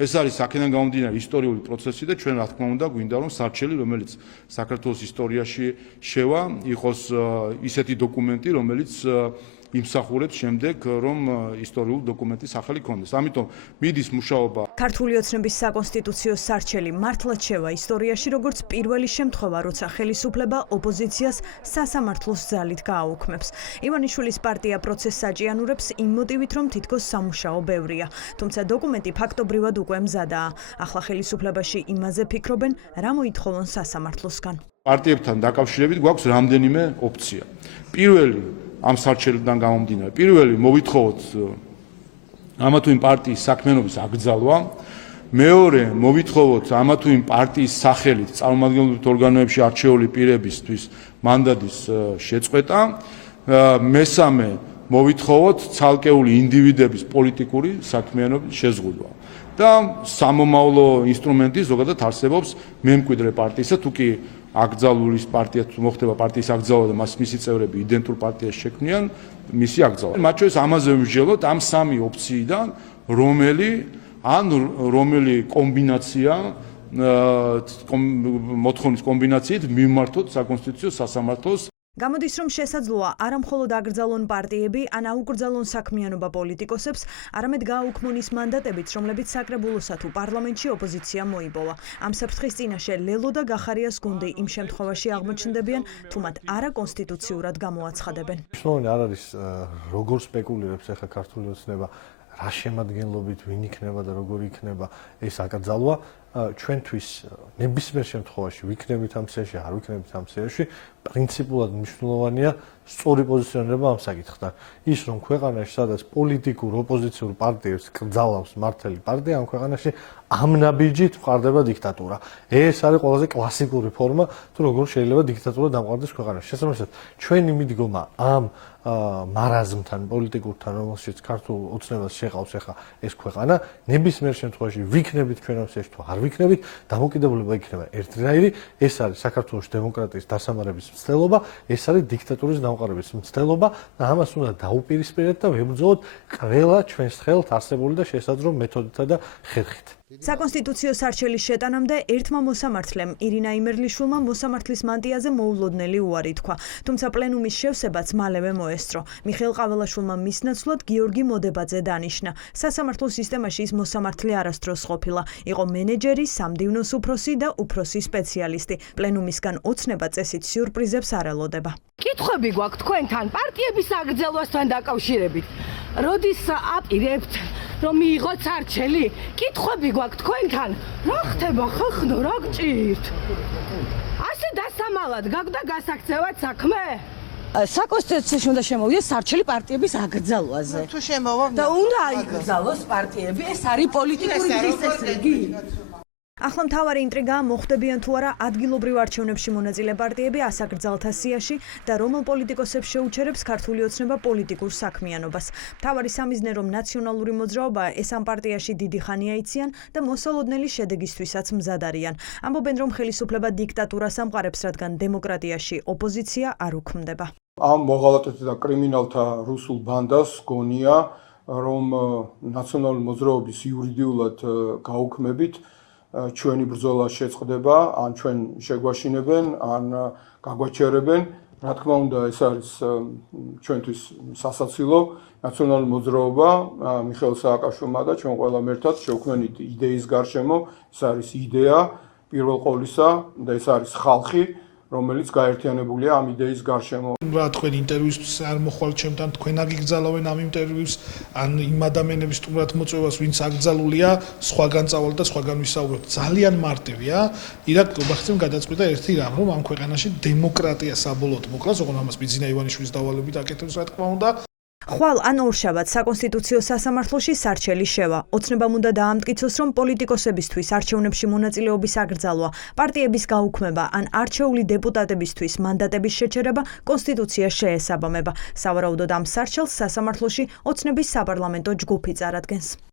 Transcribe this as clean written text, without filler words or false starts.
ეს არის აქედან გამომდინარე ისტორიული პროცესი და ჩვენ რა თქმა უნდა გვინდა რომ სარჩელი, რომელიც საქართველოს ისტორიაში შევა, იყოს ისეთი დოკუმენტი, რომელიც იმსახურებს შემდეგ რომ ისტორიულ დოკუმენტის სახელი ქონდეს. ამიტომ მიდის მუშაობა. ქართული ოცნების საკონსტიტუციო სარჩელი მართლაც შევა ისტორიაში როგორც პირველი შემთხვევა, როცა ხელისუფლება ოპოზიციას სასამართლოს ძალით გააუქმებს. ივანიშვილის პარტია პროცესს აჭიანურებს იმ მოტივით, რომ თითქოს სამუშაო ბევრია. თუმცა დოკუმენტი ფაქტობრივად უკვე მზადაა. ახლა ხელისუფლებაში იმაზე ფიქრობენ, რა მოითხოვონ სასამართლოსგან. პარტიებთან დაკავშირებით გვაქვს რამდენიმე ოფცია. პირველი ამ სარჩელიდან გამომდინარე. პირველი მოვითხოვოთ ამა თუ იმ პარტიის საქმიანობის აკრძალვა. მეორე მოვითხოვოთ ამა თუ იმ პარტიის სახელით წარმომადგენლობით ორგანოებში არჩეული პირებისთვის მანდატის შეწყვეტა. მესამე მოვითხოვოთ ცალკეული ინდივიდების პოლიტიკური საქმიანობის შეზღუდვა. და სამომავლო ინსტრუმენტი ზოგადად არსებობს მემკვიდრე პარტიისა, თუ კი აკრძალულის პარტია თუ მოხდება პარტიის აკრძალვა და მისი წევრები იდენტურ პარტიას შექმნიან, მისი აკრძალვა. მათ შორის ამაზე ვიმსჯელოთ ამ სამი ოფციიდან, რომელი კომბინაცია მოთხოვნის კომბინაციით მიმართოთ საკონსტიტუციო სასამართლოს. გამოდის, რომ შესაძლოა არა მხოლოდ აკრძალონ პარტიები, ან აუკრძალონ საქმიანობა პოლიტიკოსებს, არამედ გააუქმონ ის მანდატებიც, რომლებიც საკრებულოსა თუ პარლამენტში ოპოზიცია მოიპოვა. ამ საფრთხის წინაშე ლელო და გახარიას გუნდი იმ შემთხვევაში აღმოჩნდებიან, თუ მათ არაკონსტიტუციურად გამოაცხადებენ. მნიშვნელოვანი არ არის როგორ სპეკულირებს ახლა ქართული ოცნება, რა შემადგენლობით ვინ იქნება და როგორ იქნება ეს აკრძალვა. ჩვენთვის ნებისმიერ შემთხვევაში ვიქნებით ამ სიაში, არ ვიქნებით ამ სიაში, პრინციპულად მნიშვნელოვანია სწორი პოზიციონირება ამ საკითხთან. ის რომ ქვეყანაში სადაც პოლიტიკურ ოპოზიციურ პარტიებს კრძალავს მართალი პარტია, ამ ქვეყანაში ამ ნაბიჯით მყარდება დიქტატურა. ეს არის ყველაზე კლასიკური ფორმა, თუ როგორ შეიძლება დიქტატურა დამყარდეს ქვეყანაში. შესაბამისად, ჩვენი მიდგომა ამ მარაზმთან, პოლიტიკურთან, რომელშიც ქართულ ოცნებას შეყავს ახლა ეს ქვეყანა, ნებისმიერ შემთხვევაში ვიქნებით ჩვენ ამ სიაში თუ არ ვიქნებით, დამოკიდებულება იქნება ერთდროული. ეს არის საქართველოს დემოკრატიის დასამარების მცდელობა, ეს არის დიქტატურის დამყარების მცდელობა და ამას უნდა დაუპირისპირდეთ და ვებრძოლოთ ყველა ჩვენს ხელთ არსებული და შესაძლო მეთოდითა და ხერხით. საკონსტიტუციო სარჩელის შეტანამდე ერთმა მოსამართლემ ირინა იმერლიშვილმა მოსამართლის მანტიაზე მოულოდნელი უარი თქვა, თუმცა პლენუმის შევსებაც მალევე მოესწრო. მიხეილ ყაველაშვილმა მის ნაცვლად გიორგი მოდებაძე დანიშნა. სასამართლო სისტემაში ის მოსამართლე არასდროს ყოფილა. იყო მენეჯერი, სამდივნოს უფროსი და უფროსი სპეციალისტი. პლენუმისგან ოცნება წესით სიურპრიზებს არ ელოდება. კითხვები გვაქვს თქვენთან პარტიების აკრძალვასთან დაკავშირებით. როდის აპირებთ რომ მიიღოთ სარჩელი? კითხვები გვაქვს თქვენთან. რა ხდება ხახნო, რა გჭირთ? ასე დასამალად გაგვდა გასაქცევად საქმე? საკონსტიტუციაში უნდა შემოვიდეს სარჩელი პარტიების აკრძალვაზე. თუ შემოვა და უნდა აიკრძალოს პარტიები, ეს არის პოლიტიკური წესრიგი. ახლა მთავარი ინტრიგაა მოხდებიან თუ არა ადგილობრივ არჩევნებში მონაწილე პარტიები ასაკრძალთა სიაში და რომელ პოლიტიკოსებს შეუჩერებს ქართული ოცნება პოლიტიკურ საქმიანობას. მთავარი სამიზნე რომ ნაციონალური მოძრაობა ეს ამ პარტიაში დიდი ხანია იციან და მოსალოდნელი შედეგისთვისაც მზად არიან. ამბობენ რომ ხელისუფლება დიქტატურას ამყარებს, რადგან დემოკრატიაში ოპოზიცია არ უქმდება. ამ მოღალატეთა და კრიმინალთა რუსულ ბანდას გონია რომ ნაციონალური მოძრაობის იურიდიულად გაუქმებით ჩვენი ბრძოლა შეწყდება, ან ჩვენ შეგვაშინებენ, ან გაგვაჩერებენ. რა თქმა უნდა, ეს არის ჩვენთვის სასაცილო. ნაციონალური მოძრაობა მიხეილ სააკაშვილმა და ჩვენ ყველამ ერთად შევქმნით იდეის გარშემო. ეს არის იდეა პირველ ყოვლისა და ეს არის ხალხი, რომელიც გაერთიანებულია ამ იდეის გარშემო. რა თქვენ ინტერვიუს არ მოხვალ ჩემთან, თქვენ აგიგზალავენ ამ ინტერვიუს, ან იმ ადამიანების სტუმრად მოწვევას, ვინც აკრძალულია, სხვაგან წავალ და სხვაგან ვისაუბროთ. ძალიან მარტივია. ირაკ ობახცემ გადაწყვიტა ერთი რამ, რომ ამ ქვეყანაში დემოკრატია საბოლოოდ მოკლას, ოღონდ ამას ბიძინა ივანიშვილის დავალებით აკეთებს, რა თქმა უნდა. ხვალ ან ორშაბათს საკონსტიტუციო სასამართლოში სარჩელი შევა. ოცნებამ უნდა დაამტკიცოს, რომ პოლიტიკოსებისთვის არჩევნებში მონაწილეობის აკრძალვა, პარტიების გაუქმება ან არჩეული დეპუტატებისთვის მანდატების შეჩერება კონსტიტუციას შეესაბამება. სავარაუდოდ ამ სარჩელს სასამართლოში ოცნების საპარლამენტო ჯგუფი წარადგენს.